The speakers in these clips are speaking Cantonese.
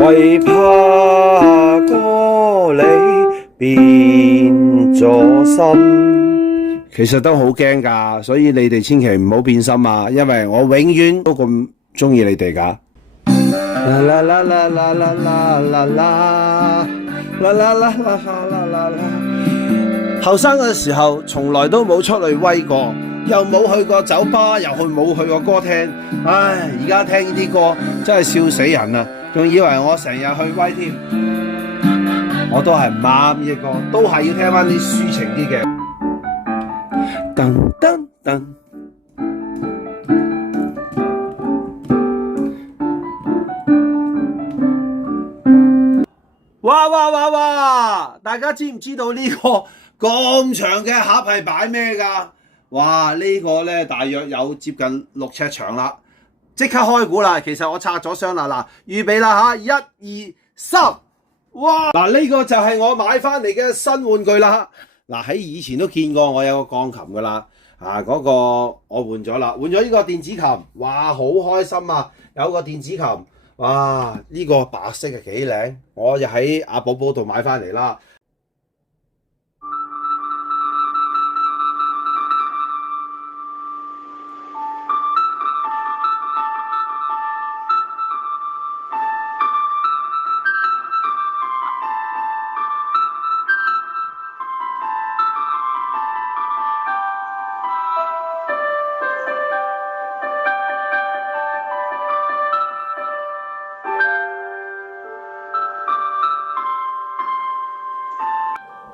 為怕哥你變咗心，其實都好驚㗎，所以你哋千祈唔好變心啊，因為我永遠都咁鍾意你哋㗎。啦啦啦啦啦啦啦啦啦啦啦啦啦啦啦啦。後生嘅時候從來都冇出去威過，又冇去過酒吧，又冇去過歌廳。唉，而家聽呢啲歌真係笑死人啊！仲以為我成日去威添，我都係唔啱呢個歌，都係要聽翻啲抒情啲嘅。噔噔噔。哇哇哇哇！大家知唔知道呢個咁長嘅盒係擺咩㗎？哇！呢個呢大約有接近6尺長啦，即刻開估啦！其實我拆咗箱啦，嗱，預備啦嚇，1、2、3，哇！嗱，呢個就係我買翻嚟嘅新玩具啦。嗱，喺以前都見過，我有個鋼琴㗎啦，嗰個我換咗啦，換咗呢個電子琴，哇，好開心啊！有個電子琴。哇！呢個白色嘅幾靚，我就喺阿寶寶度買翻嚟啦。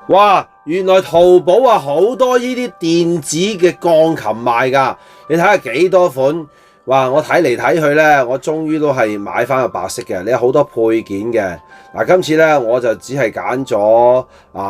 哇！原來淘寶啊好多呢啲電子嘅鋼琴賣㗎，你睇下幾多款。哇！我睇嚟睇去呢，我終於都係買翻個白色嘅。你有好多配件嘅。嗱，今次呢，我就只係揀咗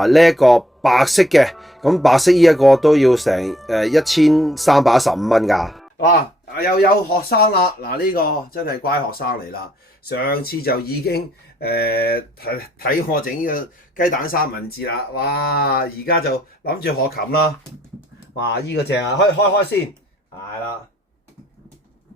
呢一個白色嘅，咁白色呢一個都要成1315蚊㗎。哇！又有學生啦，嗱，呢個真係乖學生嚟啦。上次就已經睇我整呢個雞蛋三文治啦，哇！而家就諗住學琴啦，哇！呢個正啊，開先，係啦，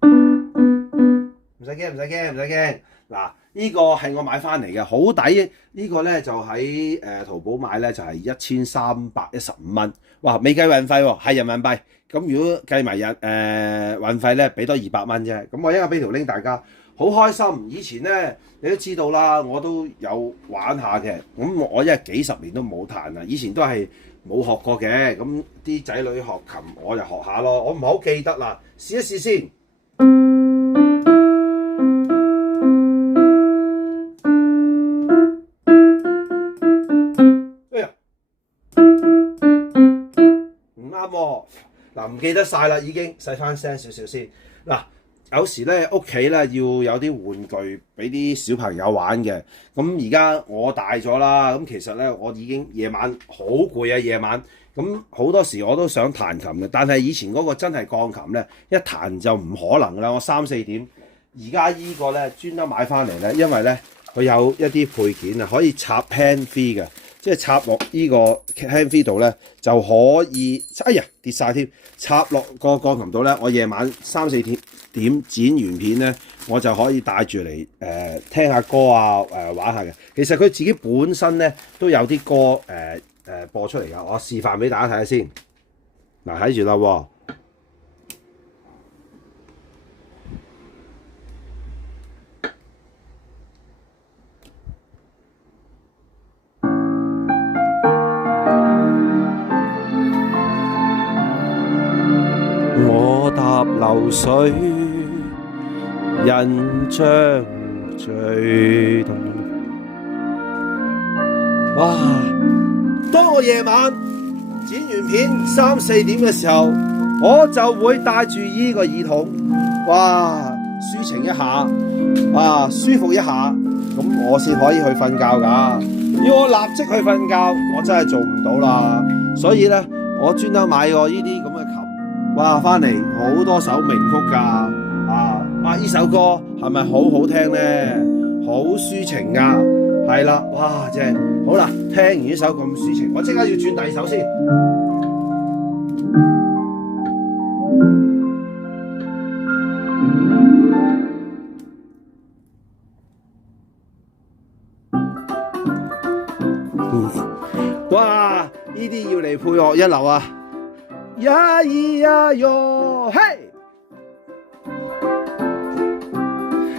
唔使驚，唔使驚，唔使驚。嗱，呢個係我買翻嚟嘅，好抵。呢個咧就喺淘寶買咧就係1315蚊，哇！未計運費喎，係人民幣。咁如果計埋運費咧，俾多200蚊啫。咁我一陣俾條 link 大家。好開心！以前咧你都知道啦，我都有玩下嘅。咁我因為幾十年都冇彈啦，以前都係冇學過嘅。咁啲仔女學琴，我就學下咯。我唔係好記得啦，試一試先。哎呀，唔啱喎！嗱，唔記得晒啦，已經細翻聲少少先。嗱。有時咧屋企咧要有啲玩具俾啲小朋友玩嘅，咁而家我大咗啦，咁其實咧我已經夜晚好攰啊，夜晚咁好多時我都想彈琴嘅，但係以前嗰個真係鋼琴咧，一彈就唔可能啦，我3、4點。而家呢個咧專登買翻嚟咧，因為咧佢有一啲配件啊，可以插 hand free 嘅，即係插落呢個 hand free 度咧就可以，哎呀跌晒添，插落個鋼琴度咧，我夜晚3、4點剪完片咧，我就可以帶住嚟聽下歌啊，玩下嘅。其實佢自己本身咧都有啲歌播出嚟㗎，我示範俾大家睇下先。嗱，睇住啦喎。我踏流水，人像醉動。哇！當我夜晚剪完片3、4點嘅時候，我就會戴住依個耳筒，哇！抒情一下，啊，舒服一下，咁我先可以去瞓覺㗎。要我立即去瞓覺，我真係做唔到啦。所以咧，我專登買過呢啲咁嘅琴。哇！翻嚟好多首名曲㗎，哇！呢首歌係咪好好聽咧？好抒情㗎，係啦，哇！正，好啦，聽完呢首咁抒情，我即刻要轉第二首先。哇！呢啲要嚟配樂一流啊！呀咿呀喲，嘿！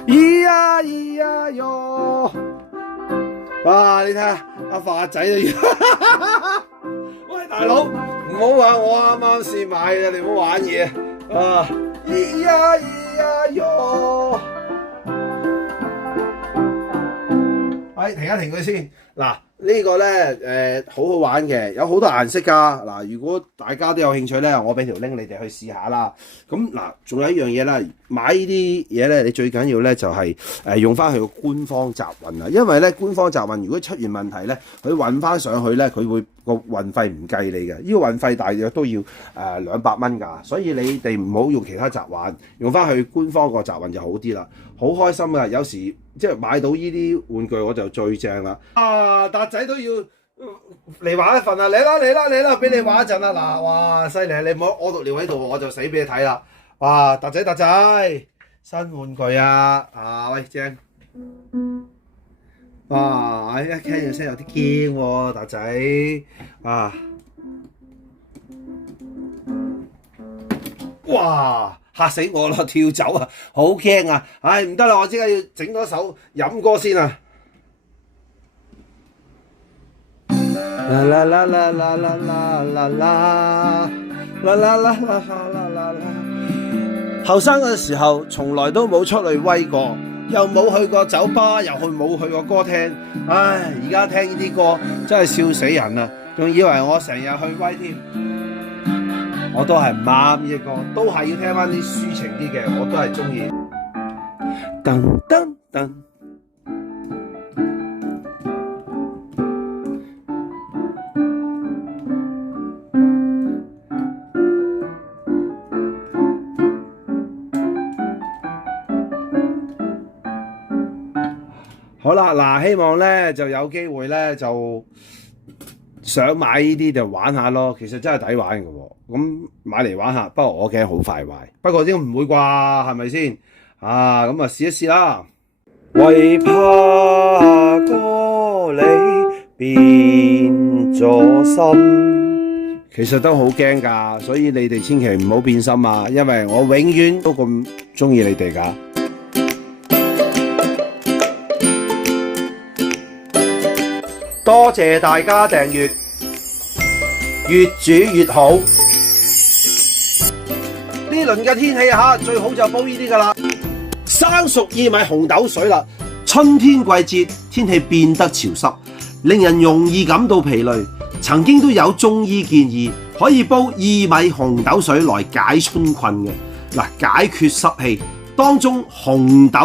咿呀咿呀喲！哇！你睇下阿發仔都要，喂大佬，唔好話我啱啱先買嘅，你唔好玩嘢啊！咿呀咿呀喲！停一停佢先。嗱，呢個咧好好玩嘅，有好多顏色㗎。嗱，如果大家都有興趣咧，我俾條 link 你哋去試下啦。咁嗱，仲有一樣嘢啦，買呢啲嘢咧，你最緊要咧就係用翻佢個官方集運啊。因為咧官方集運如果出現問題咧，佢運翻上去咧，佢會個運費唔計你嘅。呢個運費大約都要200蚊㗎，所以你哋唔好用其他集運，用翻去官方個集運就好啲啦。好開心啊！有時即係買到呢啲玩具我就最正啦。啊，達仔都要嚟玩一份啊！嚟啦，俾你玩一陣啦！嗱，哇，犀利！你唔好屙毒尿喺度，我就死俾你睇啦！哇，達仔，新玩具啊！啊，喂，正！哇，一聽隻聲有啲驚喎，達仔啊！哇！嚇死我啦！跳走啊，好驚啊！唉，唔得啦，我即刻要整多首飲歌先啊！啦啦啦啦啦啦啦啦啦啦啦啦啦啦啦！後生嘅時候，從來都冇出嚟威過，又冇去過酒吧，又冇去過歌廳。唉，而家聽呢啲歌真係笑死人啊！仲以為我成日去威添。我都係唔啱呢隻歌，都係要聽翻啲抒情啲嘅，我都係中意。噔噔噔，好啦，嗱，希望咧就有機會咧就想買呢啲就玩下咯，其實真係抵玩嘅喎。咁買嚟玩下，不過我驚好快壞。不過應該唔會啩，係咪先？啊，咁啊試一試啦。為怕哥你變咗心，其實都好驚㗎，所以你哋千祈唔好變心啊，因為我永遠都咁中意你哋㗎。多謝大家訂閱，越煮越好。呢輪嘅天氣嚇，最好就煲呢啲㗎啦。生熟薏米紅豆水啦，春天季節天氣變得潮濕，令人容易感到疲累。曾經都有中醫建議可以煲薏米紅豆水來解春困嘅，嗱，解決濕氣，當中紅豆